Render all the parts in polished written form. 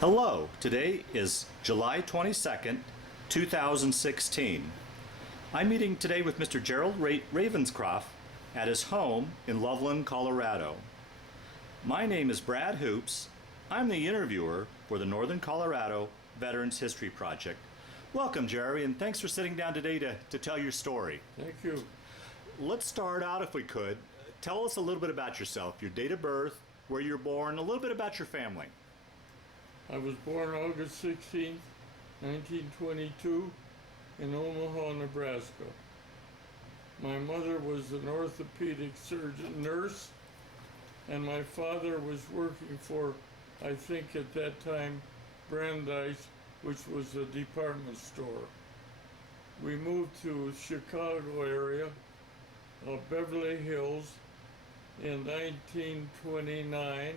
Hello, today is July 22nd, 2016. I'm meeting today with Mr. Gerald Ravenscroft at his home in Loveland, Colorado. My name is Brad Hoops. I'm the interviewer for the Northern Colorado Veterans History Project. Welcome, Jerry, and thanks for sitting down today to tell your story. Thank you. Let's start out, if we could. Tell us a little bit about yourself, your date of birth, where you're born, a little bit about your family. I was born August 16th, 1922 in Omaha, Nebraska. My mother was an orthopedic surgeon nurse, and my father was working for, I think at that time, Brandeis, which was a department store. We moved to Chicago area of Beverly Hills in 1929.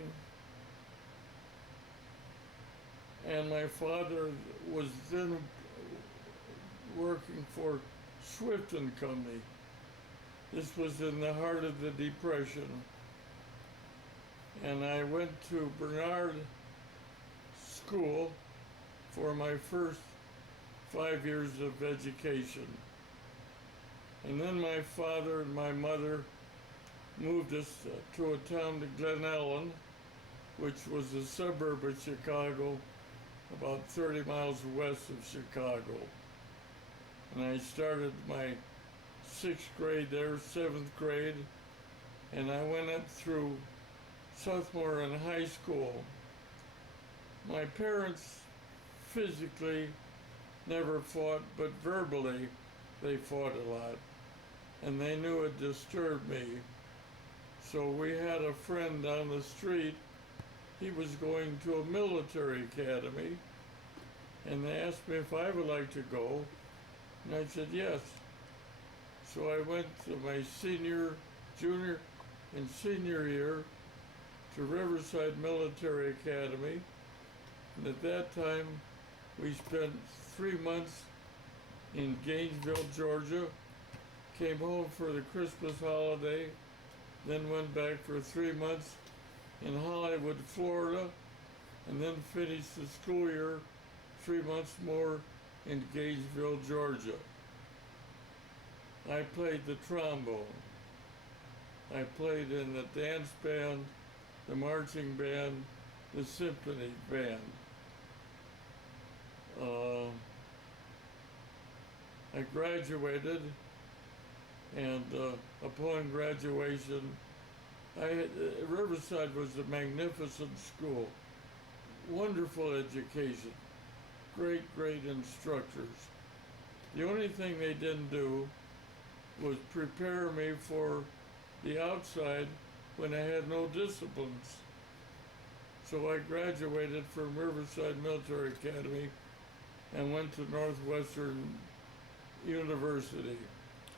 And my father was then working for Swift and Company. This was in the heart of the Depression. And I went to Bernard School for my first 5 years of education. And then my father and my mother moved us to a town to Glen Ellen, which was a suburb of Chicago, about 30 miles west of Chicago. And I started my 6th grade there, 7th grade, and I went up through sophomore and high school. My parents physically never fought, but verbally they fought a lot, and they knew it disturbed me. So we had a friend down the street. He was going to a military academy, and they asked me if I would like to go, and I said yes. So I went to my junior, and senior year to Riverside Military Academy, and at that time we spent 3 months in Gainesville, Georgia, came home for the Christmas holiday, then went back for 3 months in Hollywood, Florida, and then finished the school year 3 months more in Gainesville, Georgia. I played the trombone. I played in the dance band, the marching band, the symphony band. I graduated, and upon graduation, Riverside was a magnificent school, wonderful education, great instructors. The only thing they didn't do was prepare me for the outside when I had no disciplines. So I graduated from Riverside Military Academy and went to Northwestern University.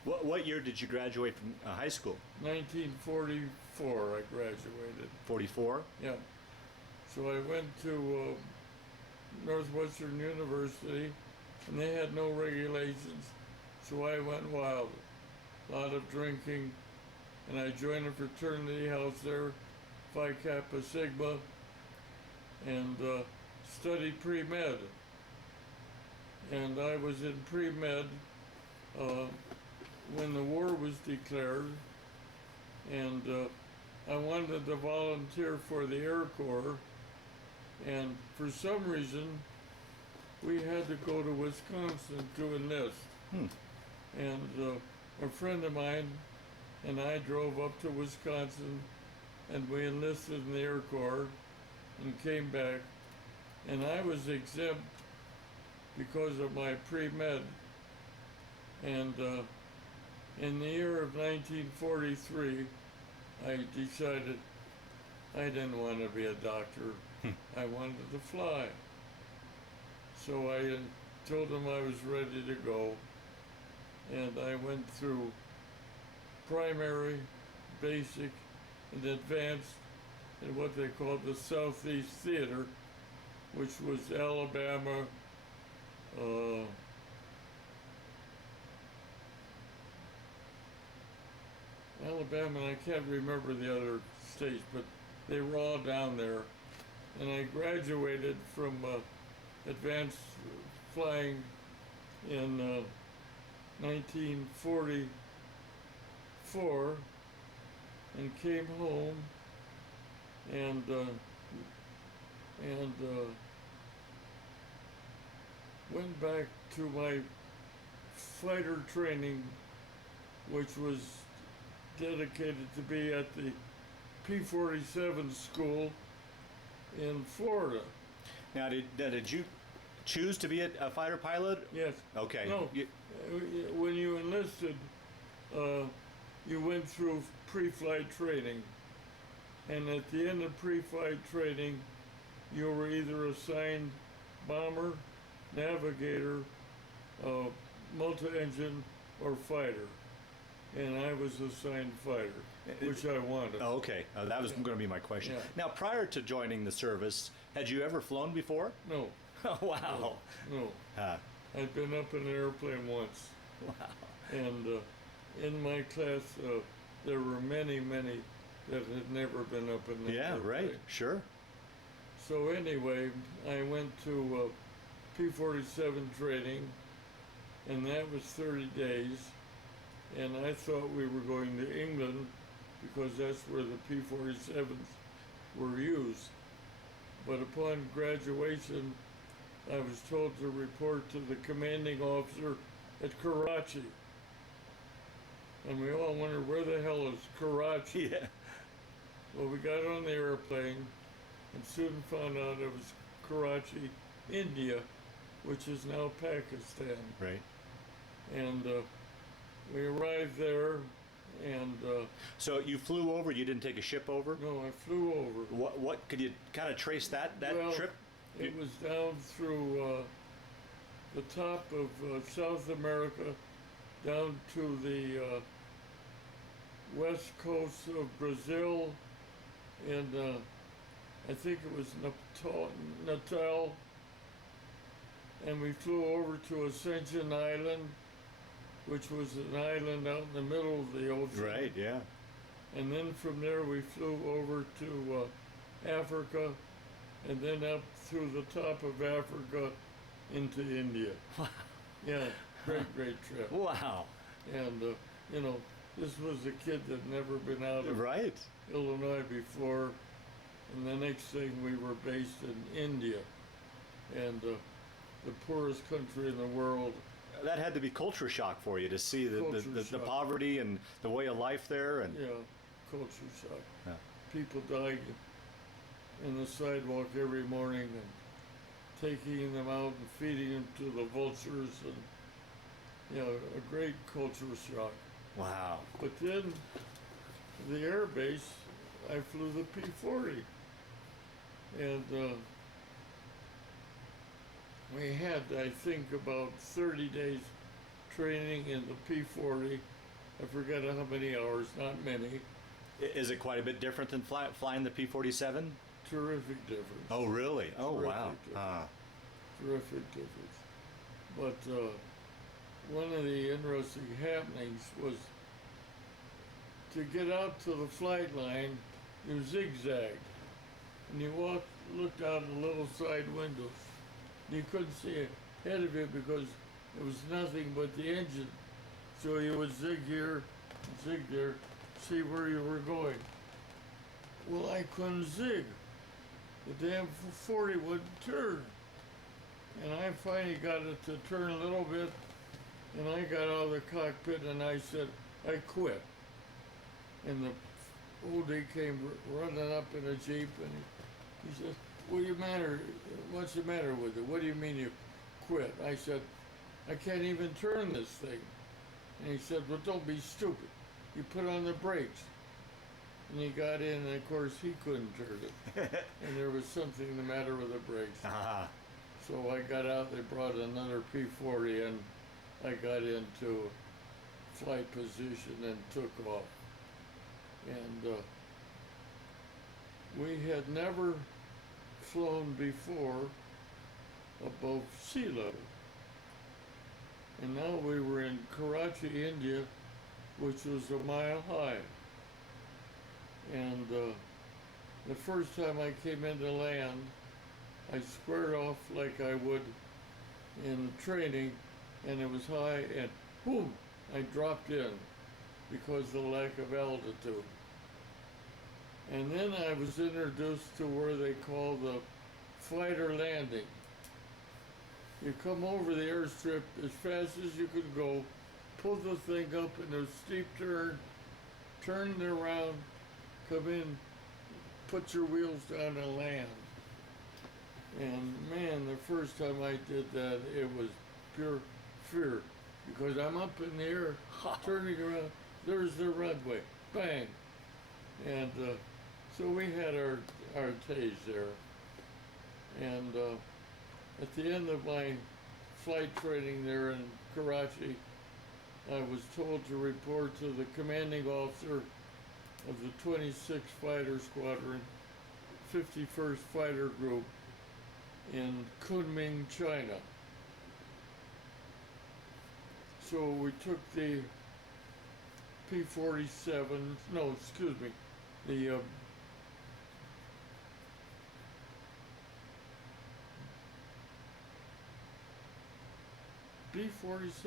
What year did you graduate from high school? 1944 I graduated. 44? Yeah. So I went to Northwestern University, and they had no regulations, so I went wild. A lot of drinking, and I joined a fraternity house there, Phi Kappa Sigma, and studied pre-med. And I was in pre-med when the war was declared, and I wanted to volunteer for the Air Corps, and for some reason we had to go to Wisconsin to enlist. And a friend of mine and I drove up to Wisconsin, and we enlisted in the Air Corps and came back, and I was exempt because of my pre-med. And in the year of 1943, I decided I didn't want to be a doctor. I wanted to fly. So I told them I was ready to go, and I went through primary, basic, and advanced in what they called the Southeast Theater, which was Alabama, and I can't remember the other states, but they were all down there. and I graduated from advanced flying in 1944 and came home and went back to my fighter training, which was dedicated to be at the P-47 school in Florida. Now, did you choose to be a fighter pilot? Yes. Okay. No. When you enlisted, you went through pre-flight training, and at the end of pre-flight training, you were either assigned bomber, navigator, multi-engine, or fighter. And I was assigned fighter, which I wanted. Oh, okay. That was going to be my question. Yeah. Now, prior to joining the service, had you ever flown before? No. Oh, wow. No. I'd been up in an airplane once. Wow. And in my class, there were many that had never been up in an airplane. Right. Sure. So anyway, I went to P-47 training, and that was 30 days. And I thought we were going to England because that's where the P-47s were used. But upon graduation, I was told to report to the commanding officer at Karachi. And we all wondered, where the hell is Karachi? Yeah. Well, we got on the airplane and soon found out it was Karachi, India, which is now Pakistan. Right. And we arrived there, and So you flew over. You didn't take a ship over. no, I flew over. What could you kind of trace that Well, trip? It was down through the top of South America, down to the west coast of Brazil, and I think it was Natal, and we flew over to Ascension Island, which was an island out in the middle of the ocean. Right. Yeah. And then from there we flew over to Africa, and then up through the top of Africa into India. Yeah, great trip. Wow. And you know, this was a kid that never been out of Right. Illinois before, and the next thing we were based in India, and the poorest country in the world. That had to be culture shock for you to see the Shock. poverty and the way of life there. And Yeah, culture shock. Yeah. People dying in the sidewalk every morning and taking them out and feeding them to the vultures, and you know, a great culture shock. Wow. But then the air base, I flew the P-40, and we had, I think, about 30 days training in the P-40. I forget how many hours, not many. Is it quite a bit different than flying the P-47? Terrific difference. Oh, really? Oh, Terrific wow. difference. Terrific difference. But one of the interesting happenings was to get out to the flight line, you zigzagged, and you looked out the little side windows. You couldn't see ahead of you because it was nothing but the engine. So you would zig here, zig there, see where you were going. Well, I couldn't zig. The damn 40 wouldn't turn. And I finally got it to turn a little bit, and I got out of the cockpit and I said, I quit. And the old D came running up in a Jeep, and he said, what's the matter with it? What do you mean you quit? I said, I can't even turn this thing. And he said, well, don't be stupid. You put on the brakes. And he got in, and of course he couldn't turn it. And there was something the matter with the brakes. Uh-huh. So I got out, they brought another P-40, and I got into flight position and took off. And we had never flown before above sea level. And now we were in Karachi, India, which was a mile high. And The first time I came into land, I squared off like I would in training, and it was high, and boom, I dropped in because of the lack of altitude. And then I was introduced to where they call the fighter landing. You come over the airstrip as fast as you could go, pull the thing up in a steep turn, turn it around, come in, put your wheels down and land. And man, the first time I did that, it was pure fear, because I'm up in the air, turning around, there's the runway, bang. And so we had our days there. And at the end of my flight training there in Karachi, I was told to report to the commanding officer of the 26th Fighter Squadron, 51st Fighter Group in Kunming, China. So we took the P-47, no, excuse me, the B-47,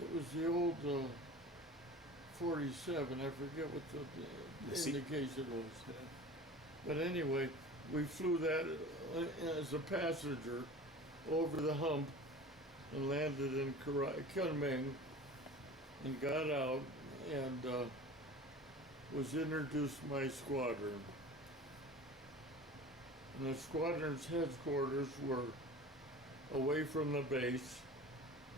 it was the old 47, I forget what the indication was. But anyway, we flew that as a passenger over the hump and landed in Kunming and got out and was introduced to my squadron. And the squadron's headquarters were away from the base,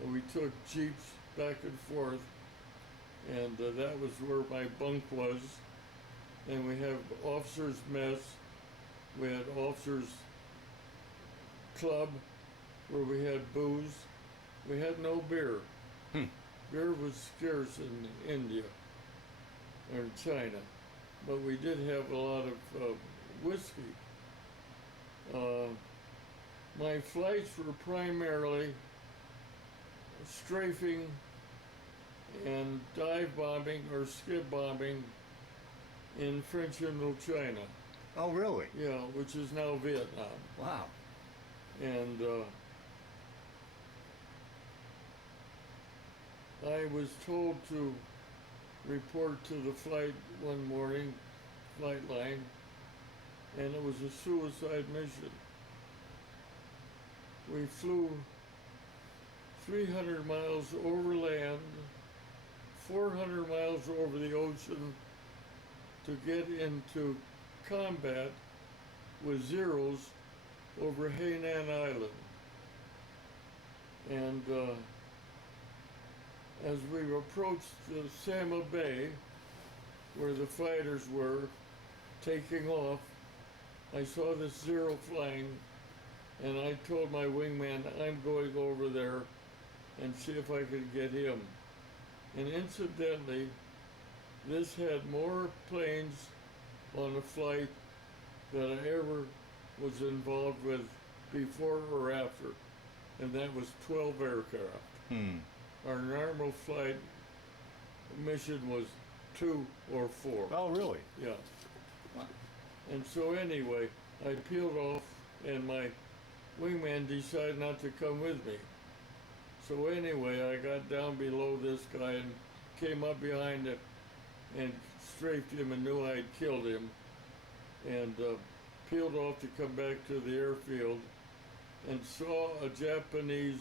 and we took jeeps back and forth, and that was where my bunk was. And we have officers' mess, we had officers' club where we had booze. We had no beer. Beer was scarce in India or in China, but we did have a lot of whiskey. My flights were primarily strafing and dive bombing or skip bombing in French Indochina. Oh, really? Yeah, which is now Vietnam. Wow. And I was told to report to the flight one morning, flight line, and it was a suicide mission. We flew 300 miles over land, 400 miles over the ocean to get into combat with Zeros over Hainan Island. And as we approached the Sama Bay, where the fighters were taking off, I saw this Zero flying, and I told my wingman, I'm going over there and see if I could get him. And incidentally, this had more planes on a flight that I ever was involved with before or after, and that was 12 aircraft. Our normal flight mission was 2 or 4. Oh, really? Yeah. Wow. And so anyway, I peeled off, and my wingman decided not to come with me. So anyway, I got down below this guy and came up behind him and strafed him and knew I'd killed him, and peeled off to come back to the airfield and saw a Japanese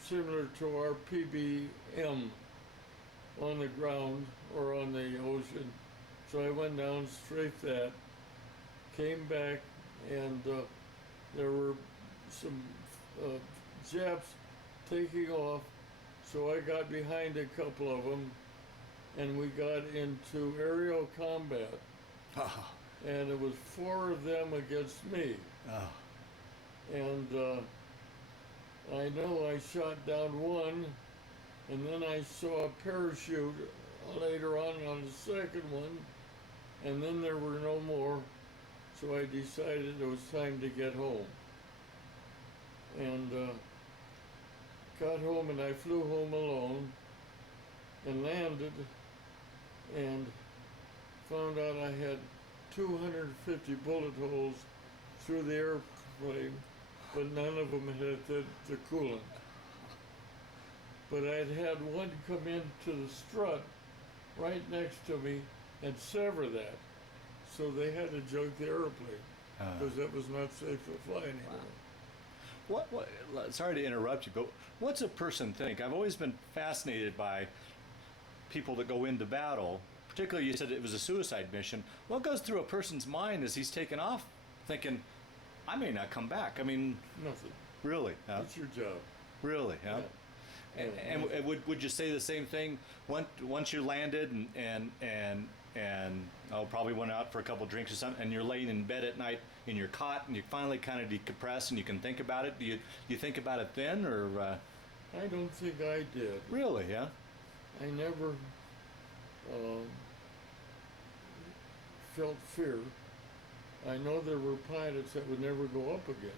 similar to our PBM on the ground or on the ocean. So I went down, strafed that, came back, and there were some Japs taking off. So I got behind a couple of them, and we got into aerial combat. And it was 4 of them against me. And I know I shot down one, and then I saw a parachute later on the second one, and then there were no more, so I decided it was time to get home. And got home, and I flew home alone and landed and found out I had 250 bullet holes through the airplane, but none of them had the coolant. But I'd had one come into the strut right next to me and sever that. So they had to junk the airplane because that was not safe to fly anymore. What, sorry to interrupt you, but what's a person think? I've always been fascinated by people that go into battle, particularly you said it was a suicide mission. What goes through a person's mind as he's taken off thinking, I may not come back? I mean, Nothing. really? Huh? It's your job. Really? Huh? Yeah. And would you say the same thing once you landed and probably went out for a couple drinks or something, and you're laying in bed at night in your cot and you finally kind of decompress and you can think about it? Do you think about it then, or? I don't think I did. Really? Yeah. I never felt fear. I know there were pilots that would never go up again,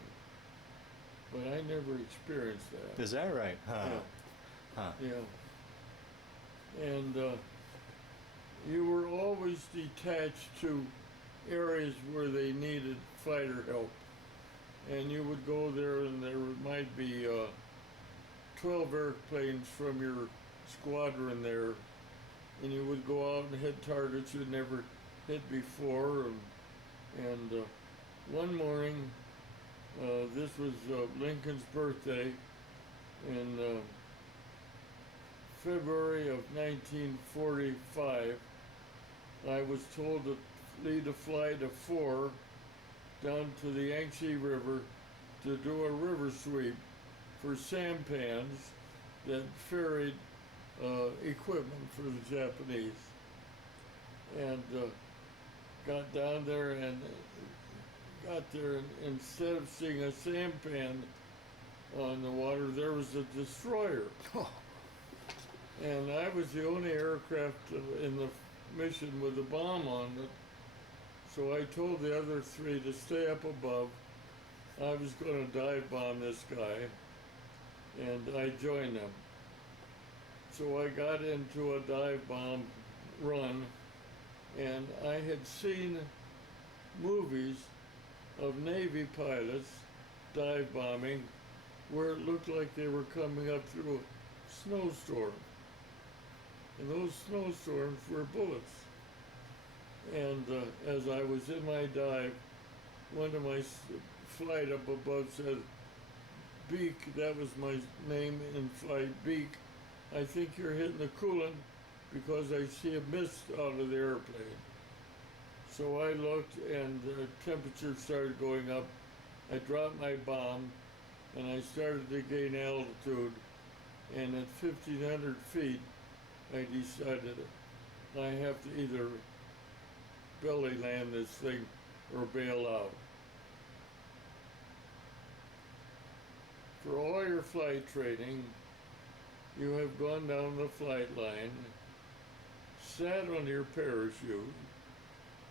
but I never experienced that. Is that right? Huh. Yeah. Huh. Yeah. And you were always detached to areas where they needed fighter help. And you would go there and there might be 12 airplanes from your squadron there. And you would go out and hit targets you'd never hit before. And one morning, this was Lincoln's birthday in February of 1945. I was told to lead a flight of 4 down to the Yangtze River to do a river sweep for sampans that ferried equipment for the Japanese. And got down there and instead of seeing a sampan on the water, there was a destroyer. And I was the only aircraft in the mission with a bomb on it. So I told the other 3 to stay up above. I was going to dive bomb this guy, and I joined them. So I got into a dive bomb run, and I had seen movies of Navy pilots dive bombing where it looked like they were coming up through a snowstorm. And those snowstorms were bullets. And as I was in my dive, one of my flight up above said, Beak, that was my name in flight, Beak, I think you're hitting the coolant because I see a mist out of the airplane. So I looked and the temperature started going up. I dropped my bomb and I started to gain altitude. And at 1,500 feet, I decided I have to either belly land this thing or bail out. For all your flight training, you have gone down the flight line, sat on your parachute,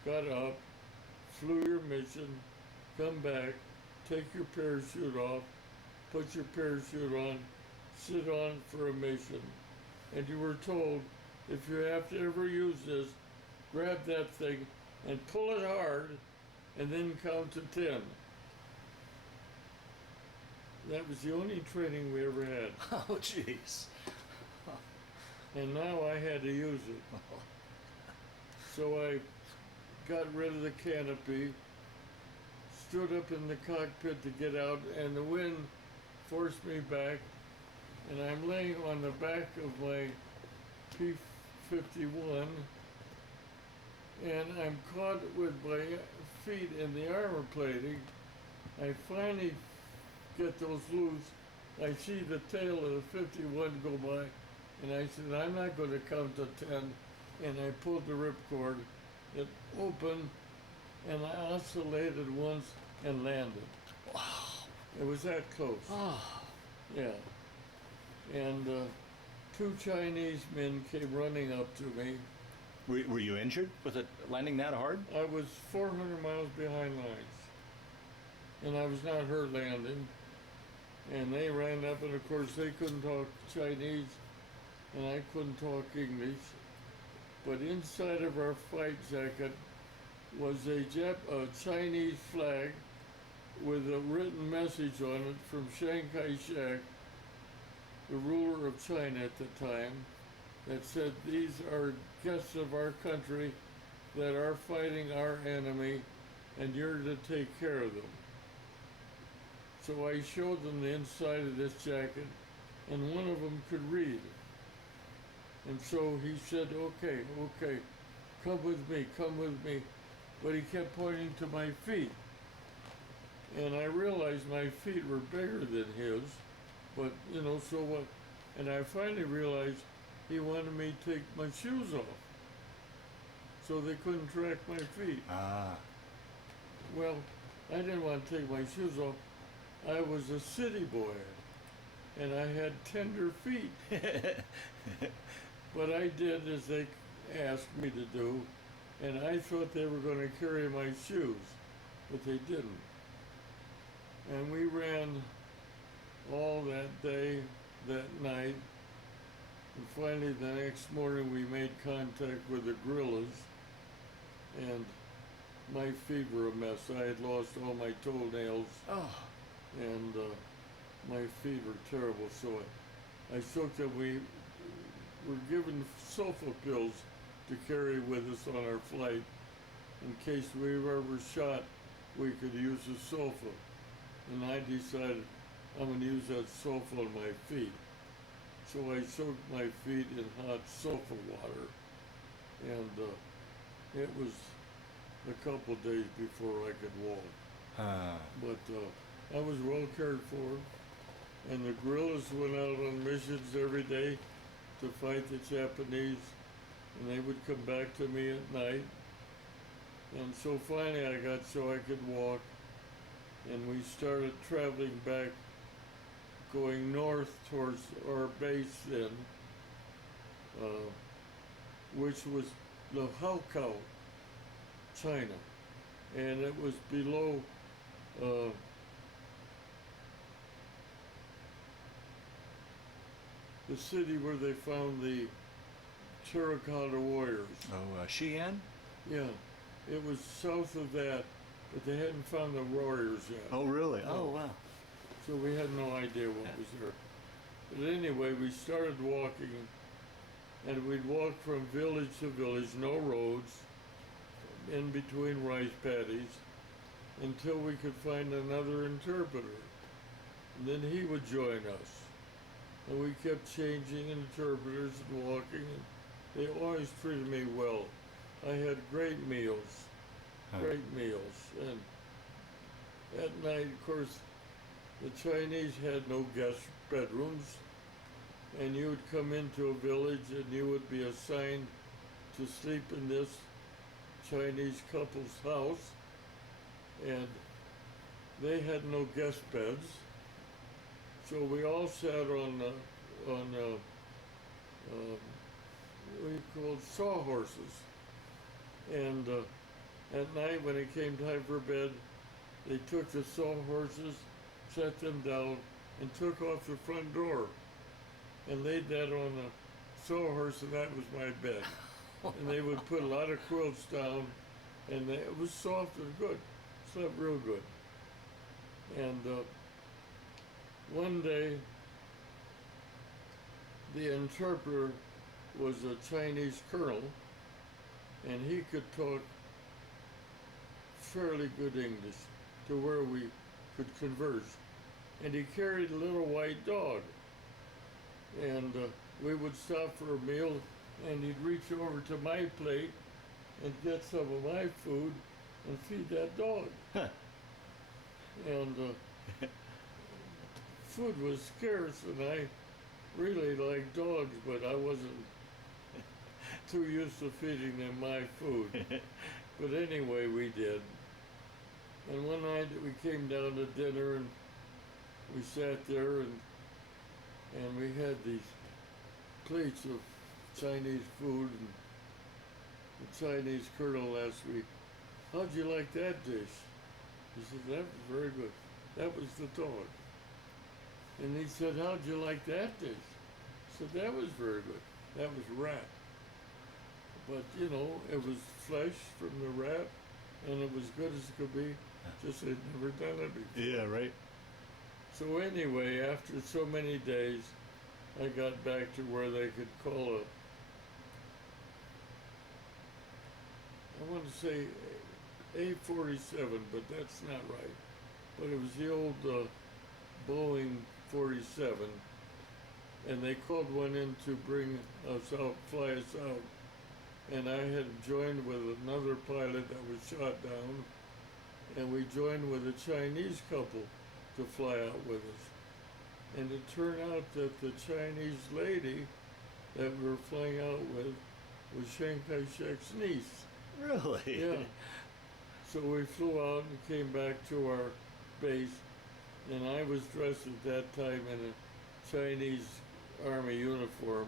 got up, flew your mission, come back, take your parachute off, put your parachute on, sit on for a mission. And you were told, if you have to ever use this, grab that thing and pull it hard and then count to 10. That was the only training we ever had. Oh, jeez. And now I had to use it. So I got rid of the canopy, stood up in the cockpit to get out, and the wind forced me back, and I'm laying on the back of my P-51, and I'm caught with my feet in the armor plating. I finally get those loose. I see the tail of the 51 go by, and I said, I'm not going to count to 10, and I pulled the ripcord. It opened, and I oscillated once and landed. Wow. It was that close. Oh. Yeah. And 2 Chinese men came running up to me. Were you injured with it landing that hard? I was 400 miles behind lines, and I was not hurt landing. And they ran up, and of course they couldn't talk Chinese, and I couldn't talk English. but inside of our fight jacket was a Chinese flag with a written message on it from Chiang Kai-shek, the ruler of China at the time, that said, "These are guests of our country that are fighting our enemy, and you're to take care of them." So I showed them the inside of this jacket, and one of them could read. And so he said, okay, come with me. But he kept pointing to my feet. And I realized my feet were bigger than his, but, so what? And I finally realized he wanted me to take my shoes off so they couldn't track my feet. Ah. Well, I didn't want to take my shoes off. I was a city boy, and I had tender feet. But I did as they asked me to do, and I thought they were going to carry my shoes, but they didn't. And we ran all that day, that night, and finally the next morning we made contact with the guerrillas, and my feet were a mess. I had lost all my toenails, and my feet were terrible, so I took them. We were given sulfa pills to carry with us on our flight. In case we were ever shot, we could use the sulfa. And I decided I'm going to use that sulfa on my feet. So I soaked my feet in hot sulfa water. And it was a couple days before I could walk. But I was well cared for. And the guerrillas went out on missions every day to fight the Japanese, and they would come back to me at night. And so finally I got so I could walk, and we started traveling back, going north towards our base then, which was Loveland, China. And it was below the city where they found the terracotta warriors. Oh, Xi'an? Yeah, it was south of that, but they hadn't found the warriors yet. Oh, really? No. Oh, wow. So we had no idea what was there. But anyway, we started walking, and we'd walk from village to village, no roads, in between rice paddies, until we could find another interpreter. And then he would join us. And we kept changing interpreters and walking, and they always treated me well. I had great meals. And at night, of course, the Chinese had no guest bedrooms, and you would come into a village and you would be assigned to sleep in this Chinese couple's house, and they had no guest beds. So we all sat on what you call sawhorses. And at night when it came time for bed, they took the sawhorses, set them down, and took off the front door and laid that on the sawhorse, and that was my bed. And they would put a lot of quilts down, and it was soft and good. Slept real good. And one day, the interpreter was a Chinese colonel, and he could talk fairly good English to where we could converse. And he carried a little white dog. And we would stop for a meal, and he'd reach over to my plate and get some of my food and feed that dog. And food was scarce, and I really liked dogs, but I wasn't too used to feeding them my food. But anyway, we did. And one night we came down to dinner, and we sat there, and we had these plates of Chinese food, and the Chinese colonel asked me, "How'd you like that dish?" He said, "That was very good. That was the dog." And he said, "How'd you like that dish?" I said, "That was very good. That was rat." But you know, it was fresh from the wrap, and it was good as it could be. Just I'd never done it before. Yeah, right. So anyway, after so many days, I got back to where they could call I want to say A-47, but that's not right. But it was the old Boeing 47, and they called one in to bring us out, fly us out. And I had joined with another pilot that was shot down, and we joined with a Chinese couple to fly out with us. And it turned out that the Chinese lady that we were flying out with was Chiang Kai-shek's niece. Really? Yeah. So we flew out and came back to our base, and I was dressed at that time in a Chinese Army uniform,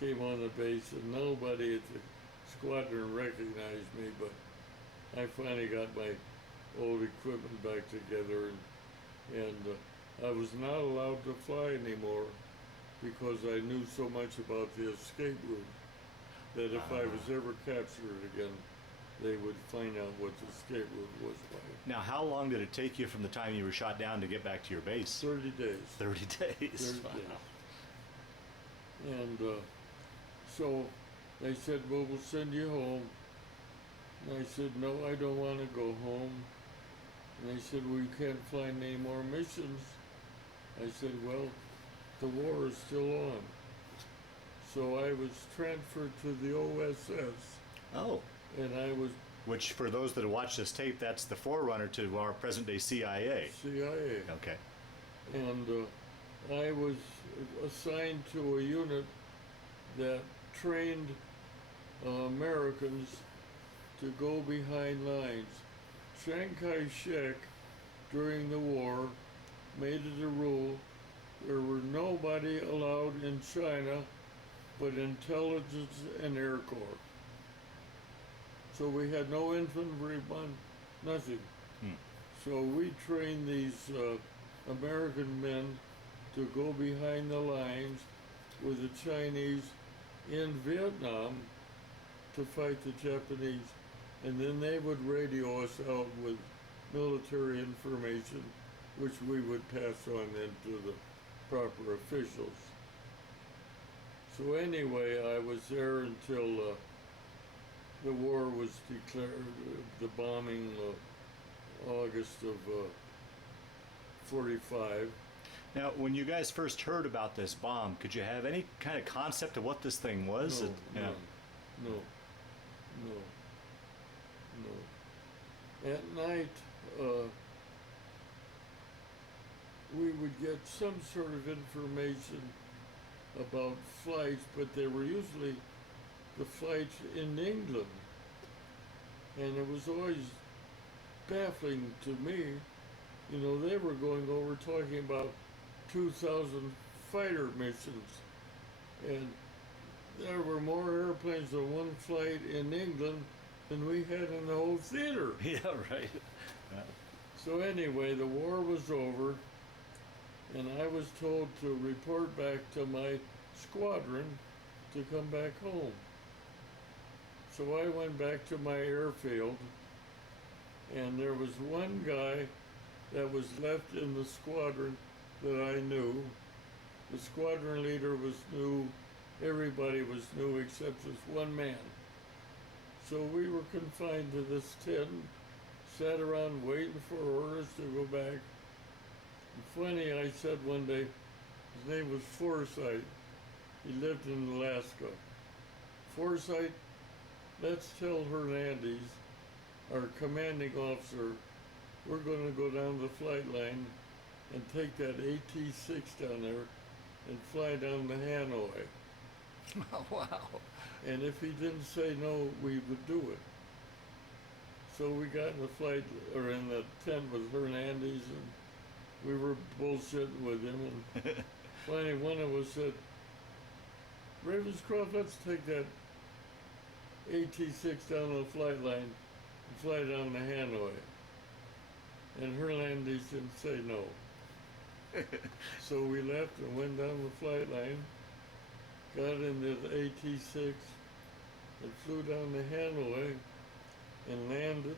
came on the base, and nobody at the squadron recognized me, but I finally got my old equipment back together, and I was not allowed to fly anymore because I knew so much about the escape route that if I was ever captured again, they would find out what the escape route was like. Now, how long did it take you from the time you were shot down to get back to your base? 30 days. 30 days. 30 Wow. days. And so they said, well, we'll send you home. And I said, no, I don't want to go home. And they said, well, you can't find any more missions. I said, well, the war is still on. So I was transferred to the OSS, Oh, and I was which for those that watch this tape, that's the forerunner to our present-day CIA. CIA. Okay. And I was assigned to a unit that trained Americans to go behind lines. Chiang Kai-shek, during the war, made it a rule there were nobody allowed in China but intelligence and Air Corps. So we had no infantry, nothing. So we trained these American men to go behind the lines with the Chinese in Vietnam to fight the Japanese. And then they would radio us out with military information, which we would pass on then to the proper officials. So anyway, I was there until the war was declared, the bombing August of 45. Now, when you guys first heard about this bomb, could you have any kind of concept of what this thing was? No. At night, we would get some sort of information about flights, but they were usually the flights in England. And it was always baffling to me. You know, they were going over talking about 2,000 fighter missions. And there were more airplanes on one flight in England than we had in the whole theater. Yeah, right. So anyway, the war was over, and I was told to report back to my squadron to come back home. So I went back to my airfield, and there was one guy that was left in the squadron that I knew. The squadron leader was new, everybody was new except this one man. So we were confined to this tent, sat around waiting for orders to go back. And finally, I said one day, his name was Forsyth. He lived in Alaska. Forsyth, let's tell Hernandez, our commanding officer, we're going to go down the flight line and take that AT-6 down there and fly down to Hanoi. Oh, wow. And if he didn't say no, we would do it. So we got in the flight, or in the tent with Hernandez, and we were bullshitting with him. And finally, one of us said, Ravenscroft, let's take that AT-6 down the flight line and fly down to Hanoi. And Hernandez didn't say no. So we left and went down the flight line, got into the AT-6, It flew down to Hanoi and landed.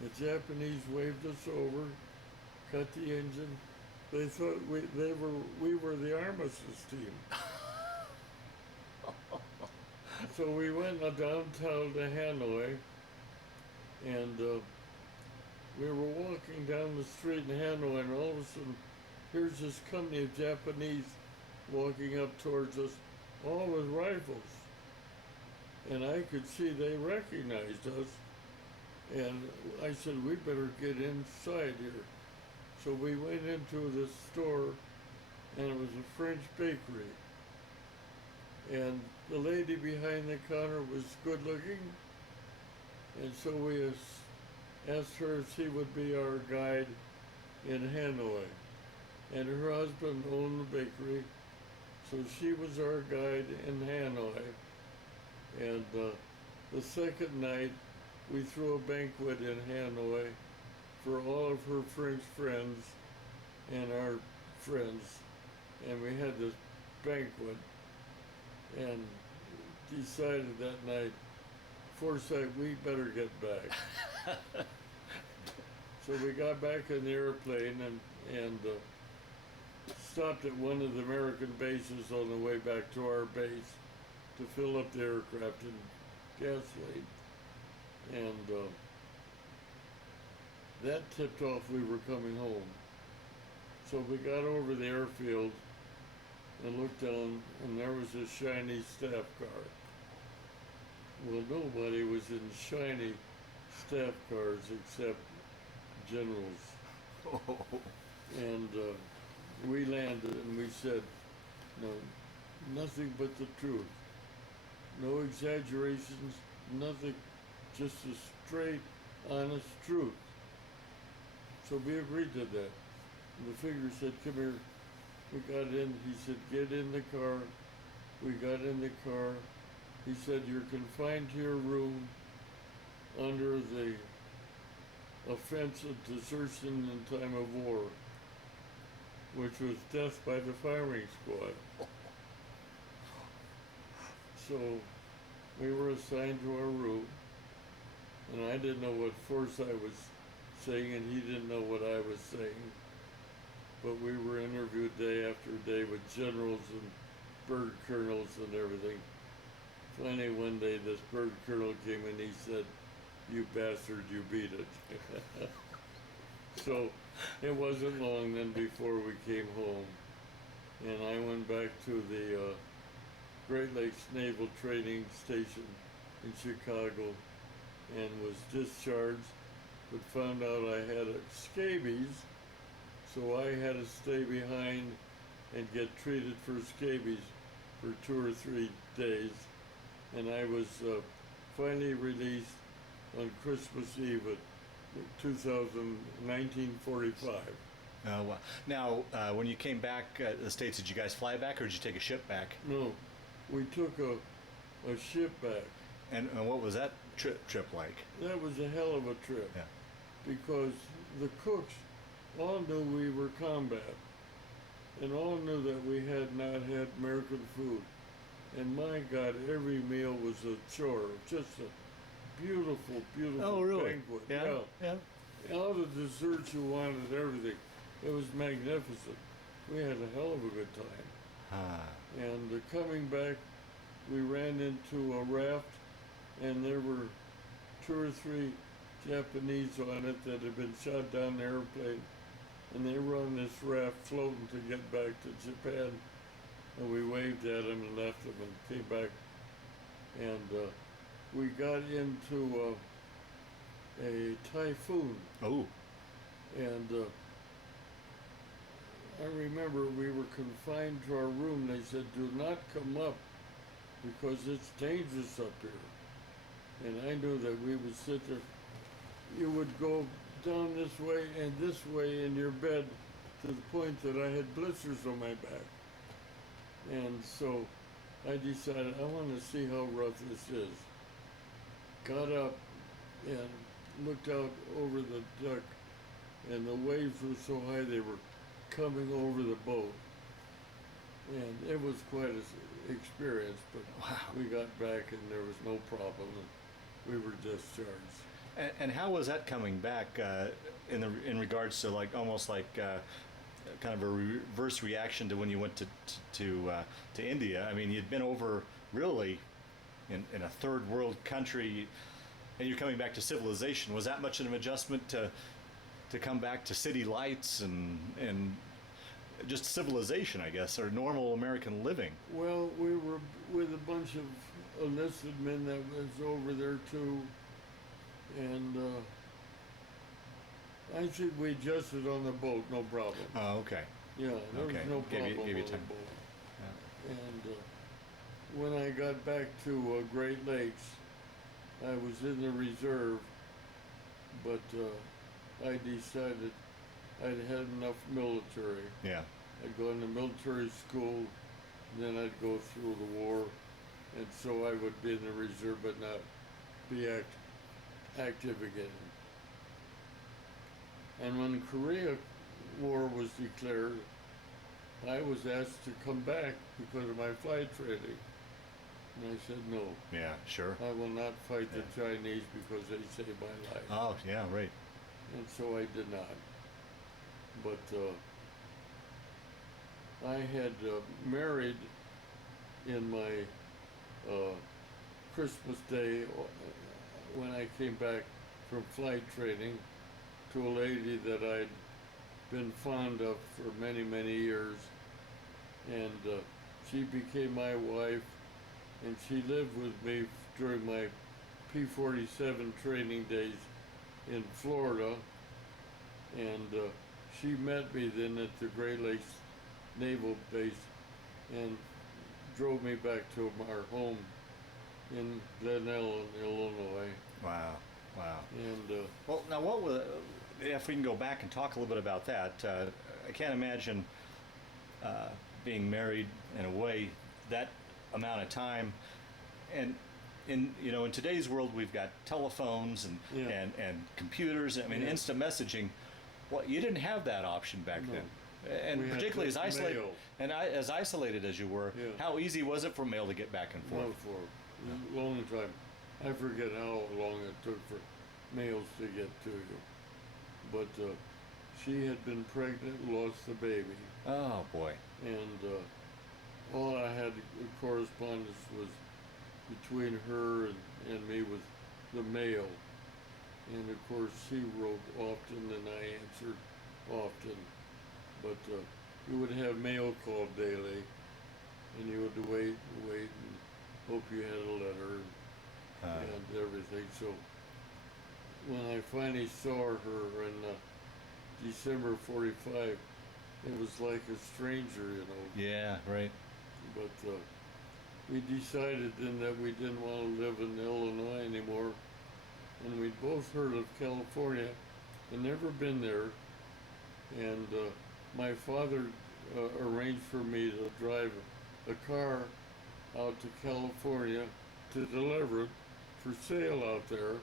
The Japanese waved us over, cut the engine. They thought we were the armistice team. So we went downtown to Hanoi, and we were walking down the street in Hanoi, and all of a sudden, here's this company of Japanese walking up towards us, all with rifles. And I could see they recognized us, and I said, we better get inside here. So we went into the store, and it was a French bakery. And the lady behind the counter was good looking, and so we asked her if she would be our guide in Hanoi. And her husband owned the bakery, so she was our guide in Hanoi. And the second night, we threw a banquet in Hanoi for all of her French friends and our friends. And we had this banquet and decided that night, Forsyth, we better get back. So we got back in the airplane and stopped at one of the American bases on the way back to our base to fill up the aircraft in gasoline. And that tipped off we were coming home. So we got over the airfield and looked down, and there was a shiny staff car. Well, nobody was in shiny staff cars except generals. Oh. And we landed and we said, no, nothing but the truth. No exaggerations, nothing, just a straight, honest truth. So we agreed to that. And the figure said, come here. We got in, he said, get in the car. We got in the car. He said, you're confined to your room under the offense of desertion in time of war, which was death by the firing squad. So we were assigned to our room, and I didn't know what Forsyth was saying, and he didn't know what I was saying. But we were interviewed day after day with generals and bird colonels and everything. Finally, one day, this bird colonel came and he said, you bastard, you beat it. So it wasn't long then before we came home. And I went back to the Great Lakes Naval Training Station in Chicago and was discharged, but found out I had scabies. So I had to stay behind and get treated for scabies for 2 or 3 days. And I was finally released on Christmas Eve of 1945. Oh, wow. Now, when you came back to the States, did you guys fly back or did you take a ship back? No, we took a ship back. And what was that trip like? That was a hell of a trip. Yeah. Because the cooks all knew we were combat, and all knew that we had not had American food. And my God, every meal was a chore, just a beautiful, beautiful banquet. Yeah. All the desserts you wanted, everything. It was magnificent. We had a hell of a good time. And coming back, we ran into a raft, and there were 2 or 3 Japanese on it that had been shot down the airplane, and they were on this raft floating to get back to Japan, and we waved at them and left them and came back, and we got into a typhoon. Oh. And I remember we were confined to our room. They said, do not come up because it's dangerous up here. And I knew that we would sit there. You would go down this way in your bed to the point that I had blisters on my back. And so I decided I want to see how rough this is. Got up and looked out over the deck, and the waves were so high they were coming over the boat. And it was experience, but Wow. we got back and there was no problem, and we were discharged. And how was that coming back in regards to like almost like kind of a reverse reaction to when you went to India? I mean, you'd been over really in a third world country, and you're coming back to civilization. Was that much of an adjustment to come back to city lights and just civilization, I guess, or normal American living? Well, we were with a bunch of enlisted men that was over there too, and I think we adjusted on the boat, no problem. Oh, okay. Yeah, there Okay. was no Gave you- problem gave you on the time. boat. Yeah. And when I got back to Great Lakes, I was in the reserve, but I decided I'd had enough military. Yeah. I'd go into military school, and then I'd go through the war, and so I would be in the reserve but not be active again. And when Korea War was declared, I was asked to come back because of my flight training. And I said, no, Yeah. Sure. I will not fight the Chinese because they saved my life. Oh, yeah. Right. And so I did not. But I had married in my Christmas Day when I came back from flight training to a lady that I'd been fond of for many, many years. And she became my wife, and she lived with me during my P-47 training days in Florida. And she met me then at the Great Lakes Naval Base and drove me back to our home in Glen Ellen, Illinois. Wow. Wow. And Well, now what was, if we can go back and talk a little bit about that, I can't imagine being married in a way that amount of time, and in today's world we've got telephones and Yeah. and computers. I mean, Yeah. instant messaging. Well, you didn't have that option back No. then, and We had particularly as just isolated mail. as isolated as you were. Yeah. How easy was it for mail to get back and forth? no, for a long time. I forget how long it took for mails to get to you. But she had been pregnant, lost the baby, Oh boy. and all I had correspondence was between her and me with the mail. And of course she wrote often and I answered often. But you would have mail call daily, and you would wait and hope you had a letter and everything. So when I finally saw her in December '45, it was like a stranger, Yeah. Right. But we decided then that we didn't want to live in Illinois anymore, and we'd both heard of California and never been there. And my father arranged for me to drive a car out to California to deliver it for sale out there.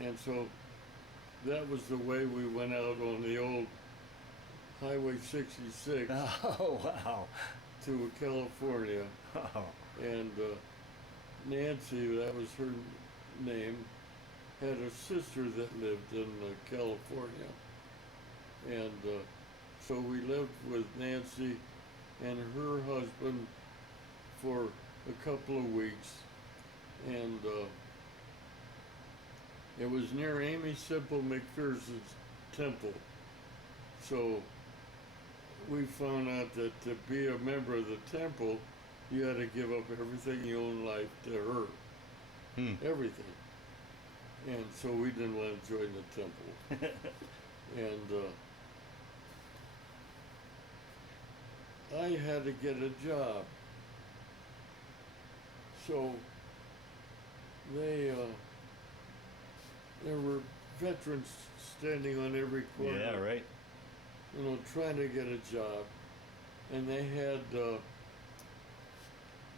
And so that was the way we went out on the old Highway 66 Oh wow. to California. Oh. And Nancy, that was her name, had a sister that lived in California. And so we lived with Nancy and her husband for a couple of weeks. And it was near Amy Simple McPherson's temple. So we found out that to be a member of the temple, you had to give up everything you own life to her. Everything. And so we didn't want to join the temple. And I had to get a job. So there were veterans standing on every corner. Yeah. Right. Trying to get a job. And they had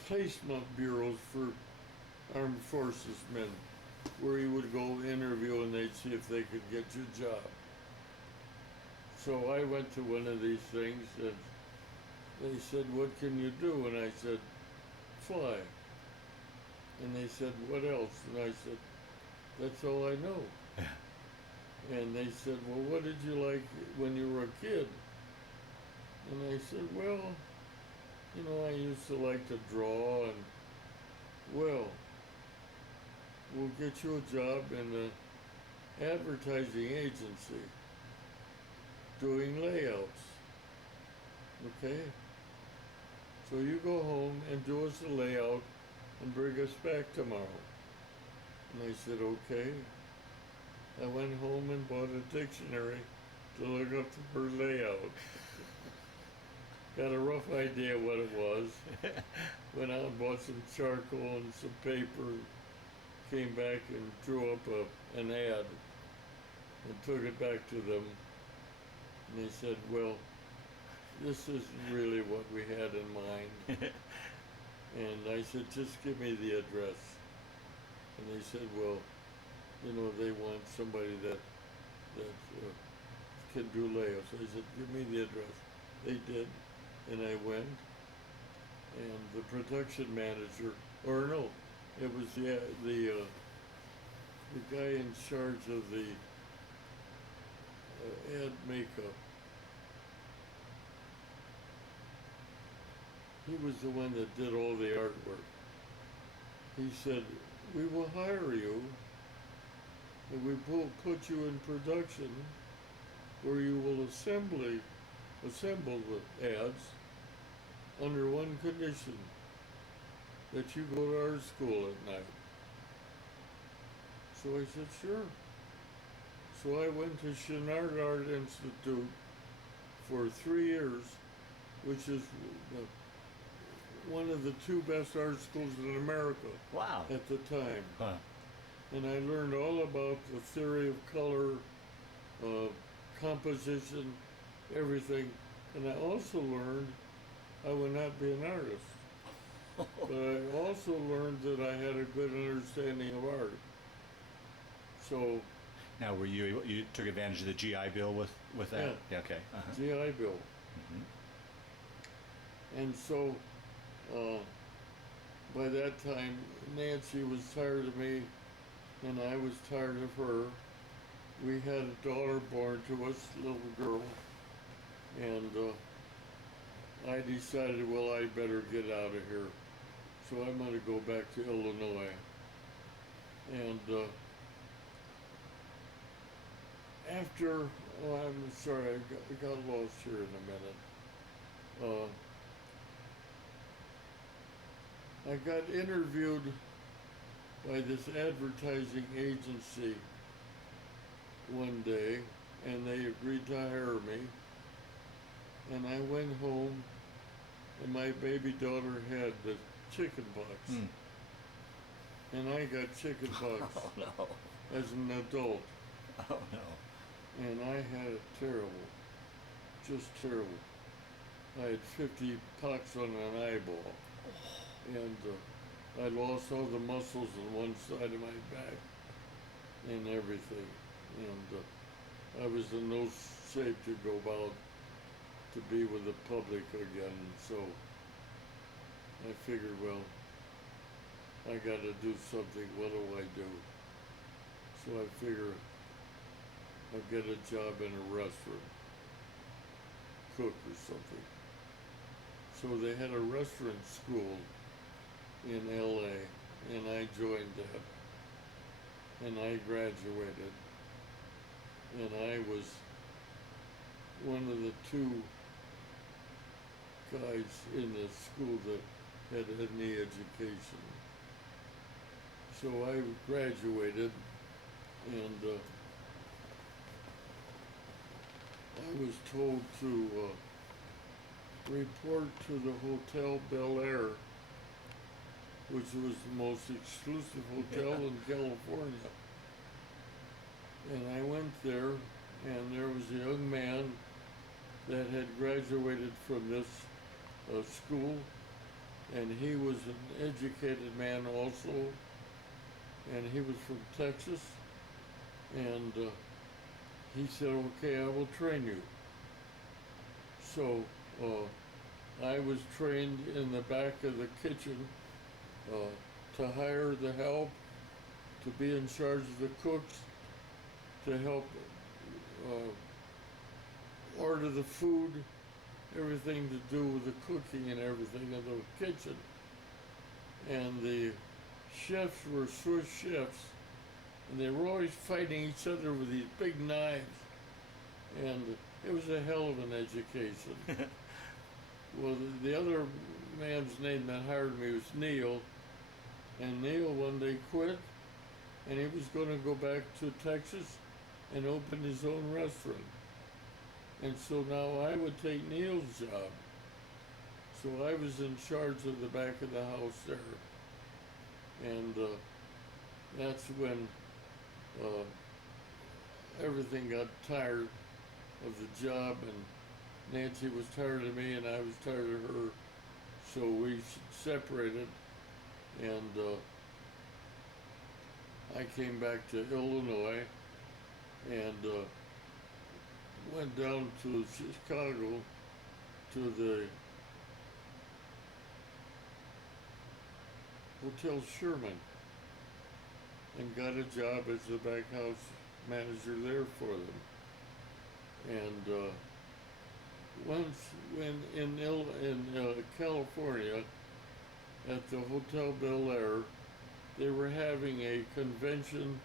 placement bureaus for armed forces men, where you would go interview and they'd see if they could get you a job. So I went to one of these things and they said, "What can you do?" And I said, fly. And they said, what else? And I said, that's all I know. And they said, well, what did you like when you were a kid? And I said, well, you know, I used to like to draw, and, well, we'll get you a job in an advertising agency doing layouts. Okay? So you go home and do us a layout and bring us back tomorrow. And I said, okay. I went home and bought a dictionary to look up the word layout. Got a rough idea what it was. Went out and bought some charcoal and some paper. Came back and drew up an ad and took it back to them. And they said, well, this isn't really what we had in mind. And I said, just give me the address. And they said, well, you know, they want somebody that can do layouts. I said, give me the address. They did, and I went, and the production manager, or no, it was the guy in charge of the ad makeup. He was the one that did all the artwork. He said, we will hire you, and we will put you in production where you will assemble the ads under one condition, that you go to art school at night. So I said, sure. So I went to Chenard Art Institute for 3 years, which is one of the 2 best art schools in America. Wow. At the time. Huh. And I learned all about the theory of color, composition, everything. And I also learned I would not be an artist. But I also learned that I had a good understanding of art. So. Now, were you took advantage of the GI Bill with that? Yeah. Okay. Uh-huh. GI Bill. Mm-hmm. And so, by that time, Nancy was tired of me, and I was tired of her. We had a daughter born to us, a little girl, and I decided, well, I better get out of here. So I'm going to go back to Illinois. And after, I'm sorry, I got lost here in a minute. I got interviewed by this advertising agency one day, and they agreed to hire me. And I went home, and my baby daughter had the chicken pox. And I got chicken pox Oh no. as an adult. Oh no. And I had it terrible, just terrible. I had 50 pox on an eyeball. And I lost all the muscles on one side of my back and everything. And I was in no shape to go out to be with the public again. So I figured, well, I got to do something. What do I do? So I figure I'll get a job in a restaurant, cook or something. So they had a restaurant school in LA, and I joined that, and I graduated, and I was one of the 2 guys in the school that had any education. So I graduated, and I was told to report to the Hotel Bel Air, which was the most exclusive hotel in California. And I went there, and there was a young man that had graduated from this school, and he was an educated man also, and he was from Texas, and he said, okay, I will train you. So I was trained in the back of the kitchen to hire the help, to be in charge of the cooks, to help order the food, everything to do with the cooking and everything in the kitchen. And the chefs were Swiss chefs, and they were always fighting each other with these big knives. And it was a hell of an education. Well, the other man's name that hired me was Neil, and Neil one day quit, and he was going to go back to Texas and open his own restaurant. And so now I would take Neil's job. So I was in charge of the back of the house there. And that's when everything got tired of the job, and Nancy was tired of me and I was tired of her. So we separated, and I came back to Illinois and went down to Chicago to the Hotel Sherman and got a job as the back house manager there for them. And once when in California at the Hotel Bel Air, they were having a convention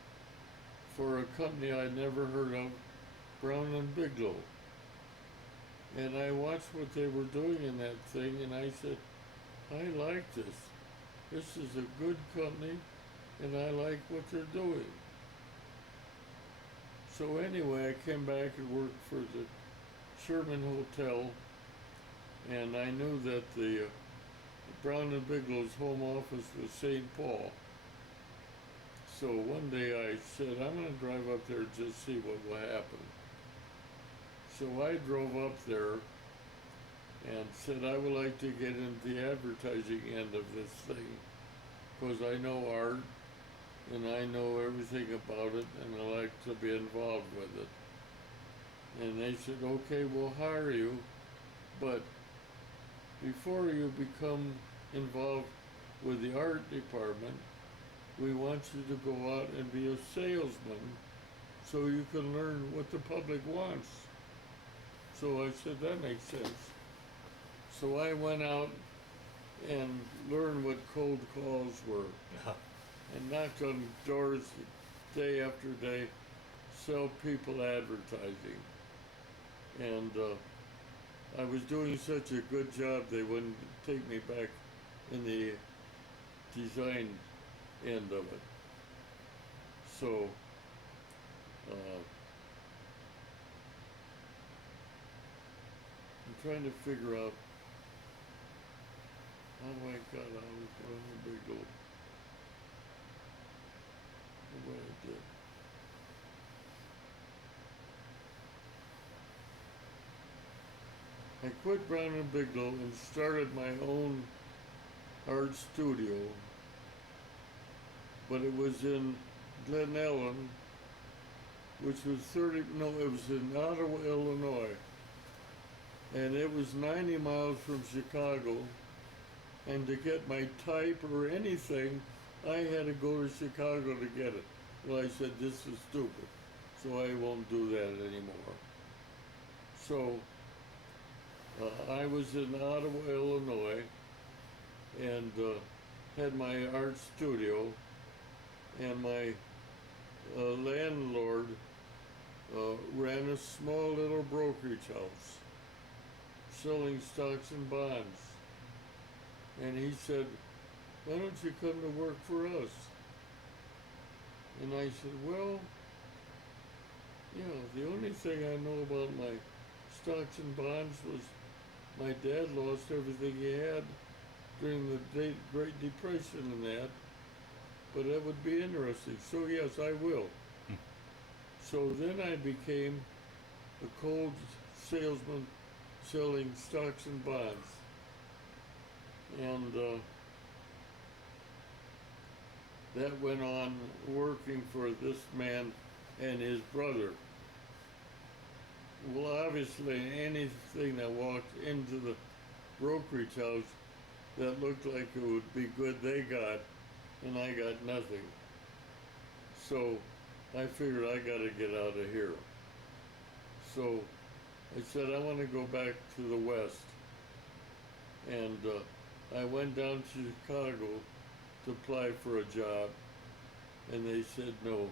for a company I'd never heard of, Brown and Bigelow. And I watched what they were doing in that thing, and I said, I like this. This is a good company, and I like what they're doing. So anyway, I came back and worked for the Sherman Hotel, and I knew that the Brown and Bigelow's home office was St. Paul. So one day I said, I'm going to drive up there and just see what will happen. So I drove up there and said, I would like to get into the advertising end of this thing, because I know art and I know everything about it, and I like to be involved with it. And they said, okay, we'll hire you, but before you become involved with the art department, we want you to go out and be a salesman so you can learn what the public wants. So I said, that makes sense. So I went out and learned what cold calls were, and knocked on doors day after day, sell people advertising. And I was doing such a good job, they wouldn't take me back in the design end of it. So I'm trying to figure out how I got out of the Bigelow the way I did. I quit Brown and Bigelow and started my own art studio, but it was in Glen Ellen, which was it was in Ottawa, Illinois, and it was 90 miles from Chicago, and to get my type or anything, I had to go to Chicago to get it. Well, I said, this is stupid, so I won't do that anymore. So I was in Ottawa, Illinois, and had my art studio, and my landlord ran a small little brokerage house selling stocks and bonds. And he said, why don't you come to work for us? And I said, well, the only thing I know about my stocks and bonds was my dad lost everything he had during the Great Depression and that, but that would be interesting. So yes, I will. So then I became a cold salesman selling stocks and bonds. And that went on working for this man and his brother. Well, obviously anything that walked into the brokerage house that looked like it would be good they got, and I got nothing. So I figured I got to get out of here. So I said, I want to go back to the West. And I went down to Chicago to apply for a job, and they said, no,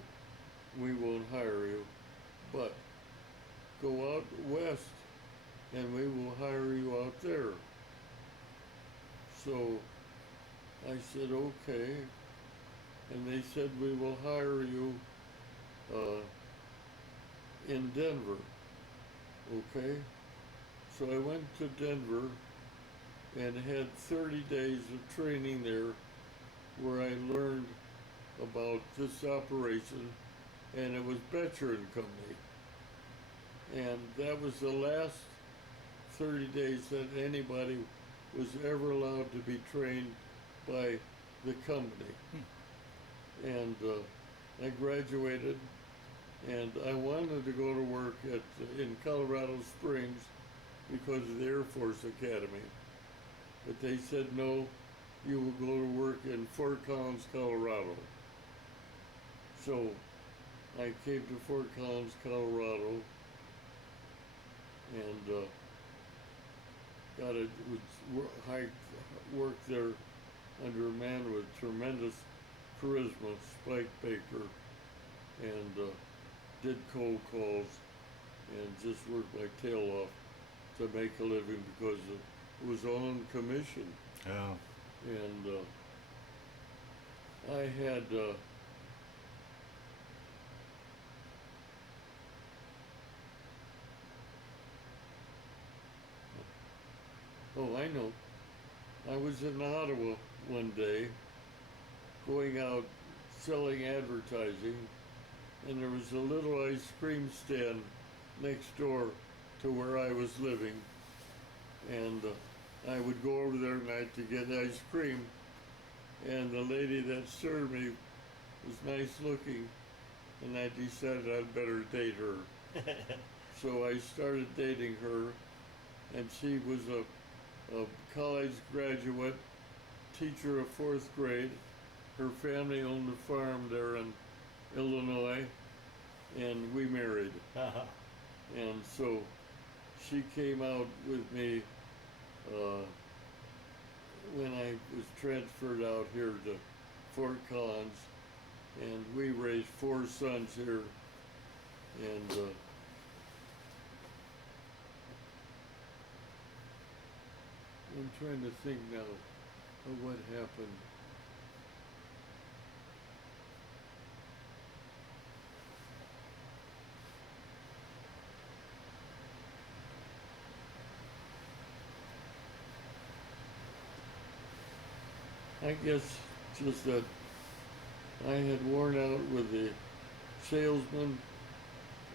we won't hire you, but go out west and we will hire you out there. So I said, okay. And they said, we will hire you in Denver. Okay. So I went to Denver and had 30 days of training there where I learned about this operation, and it was Betcher and Company. And that was the last 30 days that anybody was ever allowed to be trained by the company. And I graduated, and I wanted to go to work in Colorado Springs because of the Air Force Academy. But they said, no, you will go to work in Fort Collins, Colorado. So I came to Fort Collins, Colorado, and worked there under a man with tremendous charisma, Spike Baker, and did cold calls and just worked my tail off to make a living because it was all on commission. Oh. And I had oh, I know. I was in Ottawa one day, going out selling advertising, and there was a little ice cream stand next door to where I was living, and I would go over there at night to get ice cream, and the lady that served me was nice looking, and I decided I'd better date her. So I started dating her, and she was a college graduate, teacher of 4th grade. Her family owned a farm there in Illinois, and we married. And so she came out with me when I was transferred out here to Fort Collins, and we raised 4 sons here, and I'm trying to think now of what happened. I guess just that I had worn out with the salesman,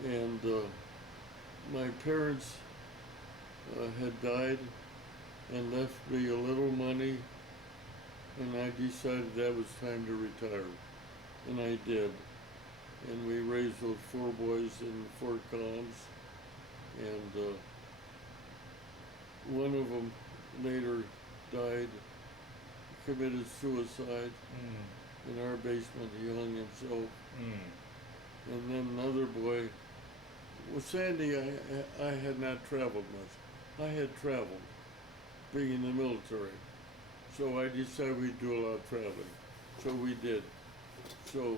and my parents had died and left me a little money, and I decided that was time to retire, and I did. And we raised those 4 boys in Fort Collins, and one of them later died, committed suicide in our basement. He hung himself. And then another boy, well, Sandy, I had not traveled much. I had traveled, being in the military. So I decided we'd do a lot of traveling. So we did. So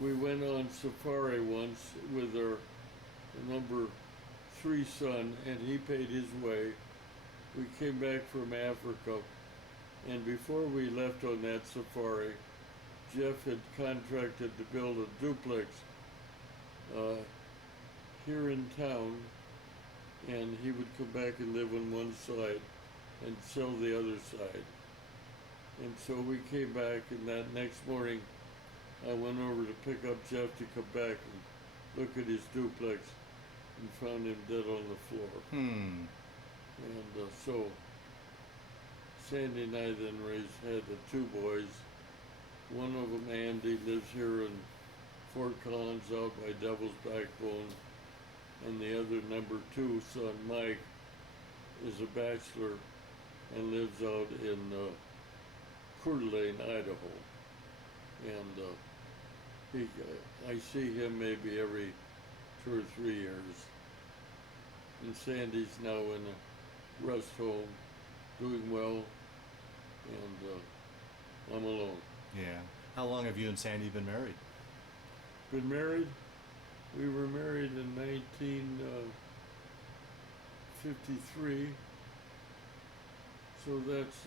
we went on safari once with our number 3 son, and he paid his way. We came back from Africa, and before we left on that safari, Jeff had contracted to build a duplex here in town, and he would come back and live on one side and sell the other side. And so we came back, and that next morning I went over to pick up Jeff to come back and look at his duplex, and found him dead on the floor. And so Sandy and I then had the 2 boys. One of them, Andy, lives here in Fort Collins out by Devil's Backbone, and the other number 2 son, Mike, is a bachelor and lives out in Coeur d'Alene, Idaho. And I see him maybe every 2 or 3 years. And Sandy's now in a rest home, doing well, and I'm alone. Yeah. How long have you and Sandy been married? Been married? We were married in 1953. So that's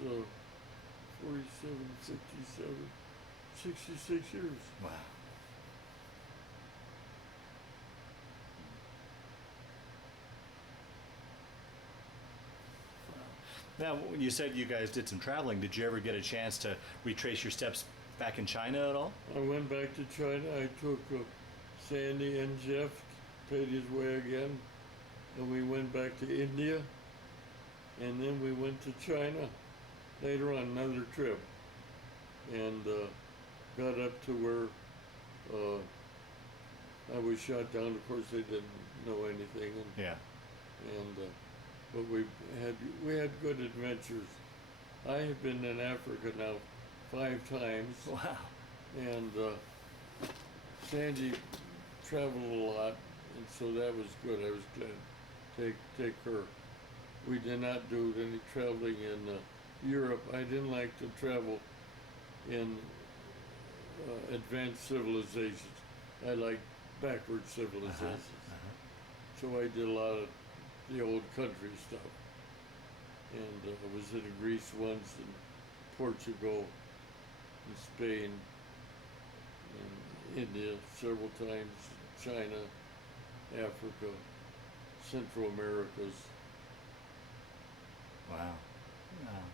47, 57, 66 years. Wow. Now, when you said you guys did some traveling, did you ever get a chance to retrace your steps back in China at all? I went back to China. I took Sandy and Jeff, paid his way again, and we went back to India, and then we went to China later on, another trip, and got up to where I was shot down. Of course, they didn't know anything, and Yeah. but we had good adventures. I have been in Africa now 5 times. Wow. And Sandy traveled a lot, and so that was good. I was glad to take her. We did not do any traveling in Europe. I didn't like to travel in advanced civilizations. I like backward civilizations. So I did a lot of the old country stuff. And I was in Greece once, and Portugal, and Spain, and India several times, China, Africa, Central Americas. Wow. Wow.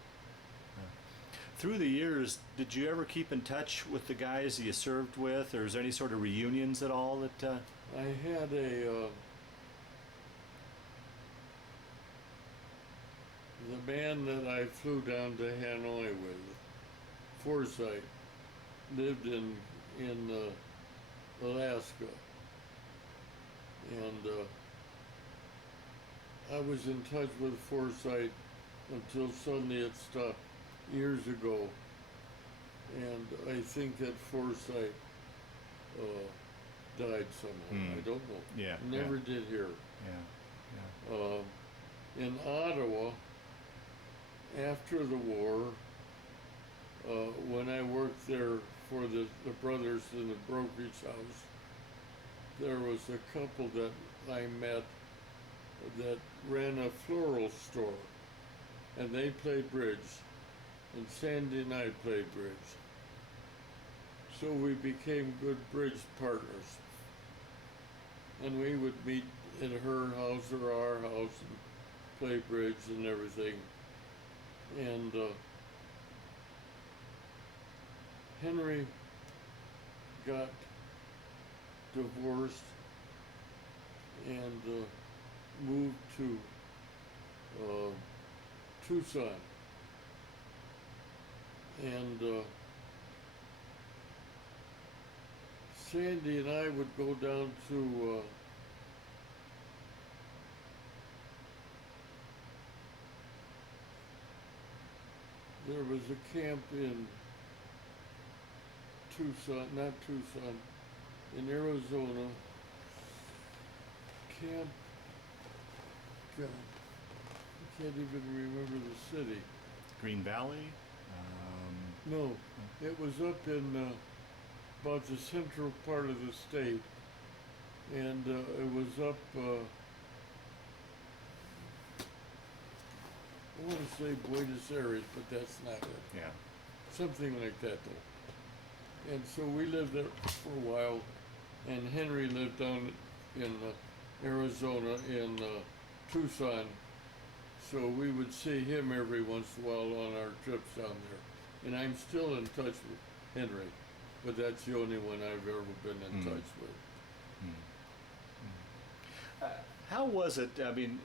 Through the years, did you ever keep in touch with the guys you served with, or is there any sort of reunions at all that? I had the man that I flew down to Hanoi with, Forsyth, lived in Alaska, and I was in touch with Forsyth until suddenly it stopped years ago, and I think that Forsyth died somehow. I don't know. Yeah. Never did hear. Yeah. Yeah. In Ottawa, after the war, when I worked there for the brothers in the brokerage house, there was a couple that I met that ran a floral store, and they played bridge, and Sandy and I played bridge. So we became good bridge partners, and we would meet at her house or our house and play bridge and everything. And Henry got divorced and moved to Tucson. And Sandy and I would go down to there was a camp in Tucson, not Tucson, in Arizona. Camp, God, I can't even remember the city. Green Valley. No, it was up in about the central part of the state, and it was up, I want to say Buenos Aires, but that's not it. Yeah. Something like that, though. And so we lived there for a while, and Henry lived down in Arizona, in Tucson, so we would see him every once in a while on our trips down there. And I'm still in touch with Henry, but that's the only one I've ever been in touch with. How was it? I mean,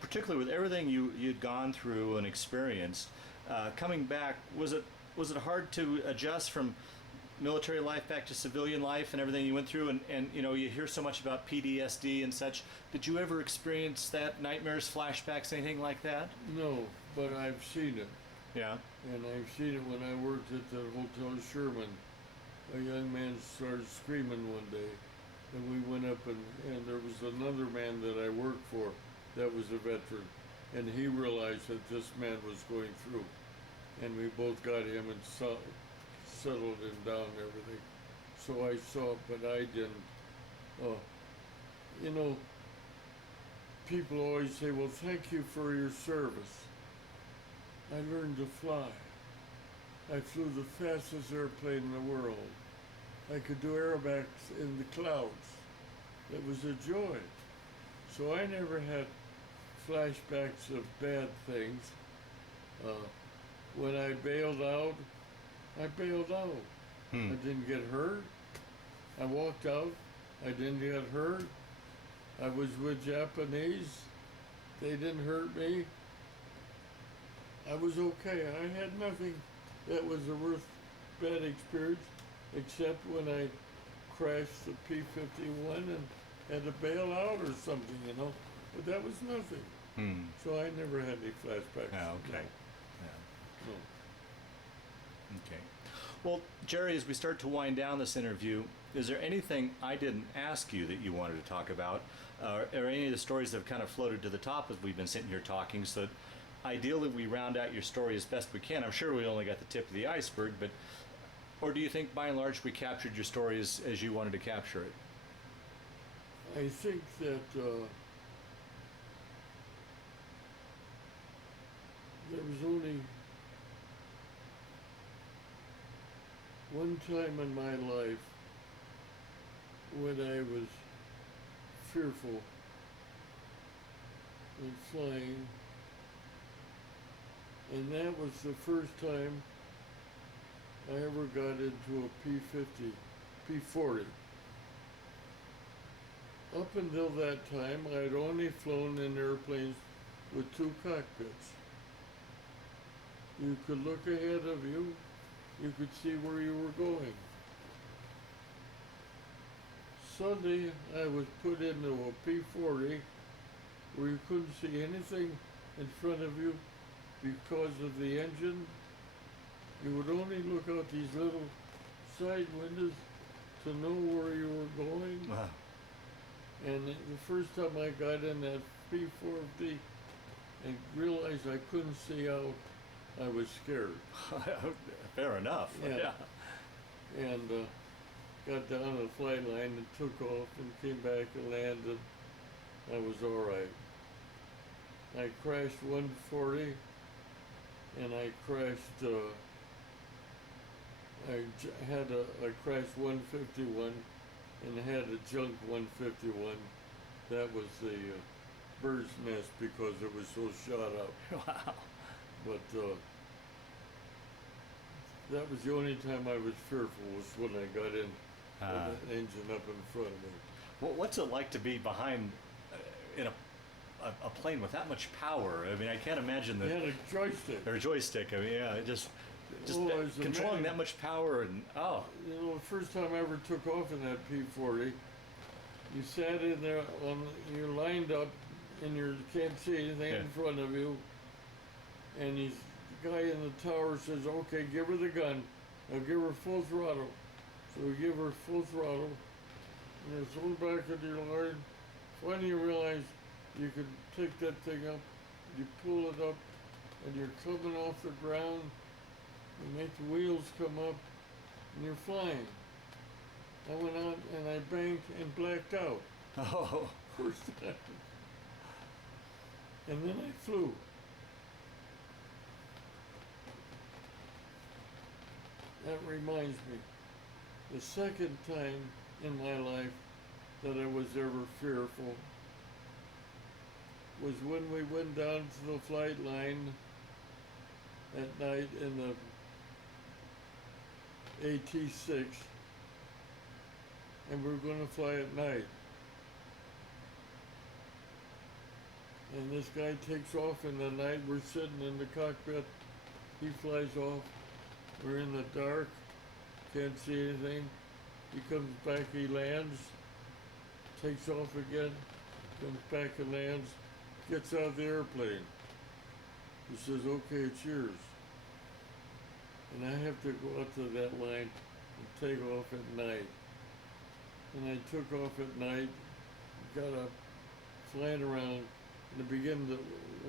particularly with everything you'd gone through and experienced, coming back, was it hard to adjust from military life back to civilian life and everything you went through? And you know, you hear so much about PTSD and such. Did you ever experience that, nightmares, flashbacks, anything like that? No, but I've seen it. Yeah. And I've seen it when I worked at the Hotel Sherman. A young man started screaming one day, and we went up and there was another man that I worked for that was a veteran, and he realized that this man was going through, and we both got him and settled him down and everything. So I saw it, but I didn't. You know, people always say, well, thank you for your service. I learned to fly. I flew the fastest airplane in the world. I could do aerobatics in the clouds. It was a joy. So I never had flashbacks of bad things. When I bailed out, I bailed out. I didn't get hurt. I walked out. I didn't get hurt. I was with Japanese. They didn't hurt me. I was okay. I had nothing that was a worth bad experience, except when I crashed the P-51 and had to bail out or something, you know. But that was nothing. So I never had any flashbacks. Oh, okay. No. Yeah. No. Okay. Well, Jerry, as we start to wind down this interview, is there anything I didn't ask you that you wanted to talk about, or any of the stories that have kind of floated to the top as we've been sitting here talking, so that ideally we round out your story as best we can? I'm sure we only got the tip of the iceberg, but, or do you think by and large we captured your story as you wanted to capture it? I think that there was only one time in my life when I was fearful in flying, and that was the first time I ever got into a P-50, P-40. Up until that time, I'd only flown in airplanes with two cockpits. You could look ahead of you, you could see where you were going. Sunday, I was put into a P-40 where you couldn't see anything in front of you because of the engine. You would only look out these little side windows to know where you were going. Wow. And the first time I got in that P-40 and realized I couldn't see out, I was scared. Fair enough. Yeah. And got down the flight line and took off and came back and landed. I was all right. I crashed 140 and I crashed, I crashed 151 and had a junk 151. That was the bird's nest because it was so shot up. Wow. But that was the only time I was fearful, was when I got in with the engine up in front of me. Well, what's it like to be behind in a plane with that much power? I mean, I can't imagine that. They had a joystick. Or a joystick. I mean, yeah, just Oh, it was controlling amazing. that much power and You know, the first time I ever took off in that P-40, you sat in there, you're lined up, and you can't see anything in front of you, and the guy in the tower says, okay, give her the gun. Now give her full throttle. So we give her full throttle, and you throw back into your line. Finally you realize you can take that thing up, you pull it up, and you're coming off the ground, you make the wheels come up, and you're flying. I went out and I banked and blacked out. oh, First time. And then I flew. That reminds me, the second time in my life that I was ever fearful was when we went down to the flight line at night in the AT-6, and we were going to fly at night. And this guy takes off in the night. We're sitting in the cockpit. He flies off. We're in the dark. Can't see anything. He comes back. He lands. Takes off again. Comes back and lands. Gets out of the airplane. He says, okay, it's yours. And I have to go out to that line and take off at night. And I took off at night, got up, flying around, and I began to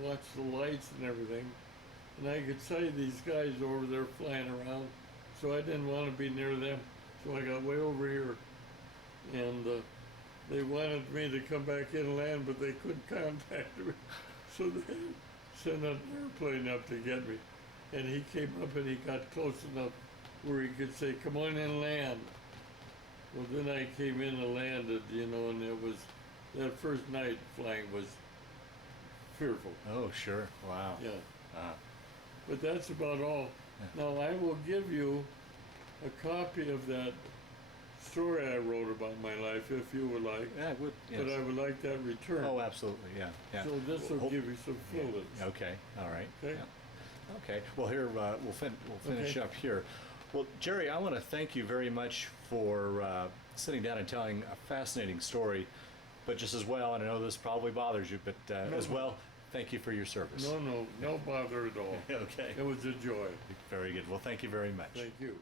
watch the lights and everything. And I could see these guys over there flying around, so I didn't want to be near them. So I got way over here, and they wanted me to come back in and land, but they couldn't contact me. So they sent an airplane up to get me. And he came up and he got close enough where he could say, come on in and land. Well, then I came in and landed, you know, and it was, that first night flying was fearful. Oh, sure. Wow. Yeah. Uh, But that's about all. Yeah. Now, I will give you a copy of that story I wrote about my life, if you would like. yeah, it would. Yes. But I would like that returned. Oh, absolutely. Yeah. Yeah. So this will give you some fluids. Okay. All right. Okay. Yeah. Okay. Well, here we'll finish Okay. up here. Well, Jerry, I want to thank you very much for sitting down and telling a fascinating story. But just as well, and I know this probably bothers you, but as well, thank you for your service. No bother at all. Okay. It was a joy. Very good. Well, thank you very much. Thank you.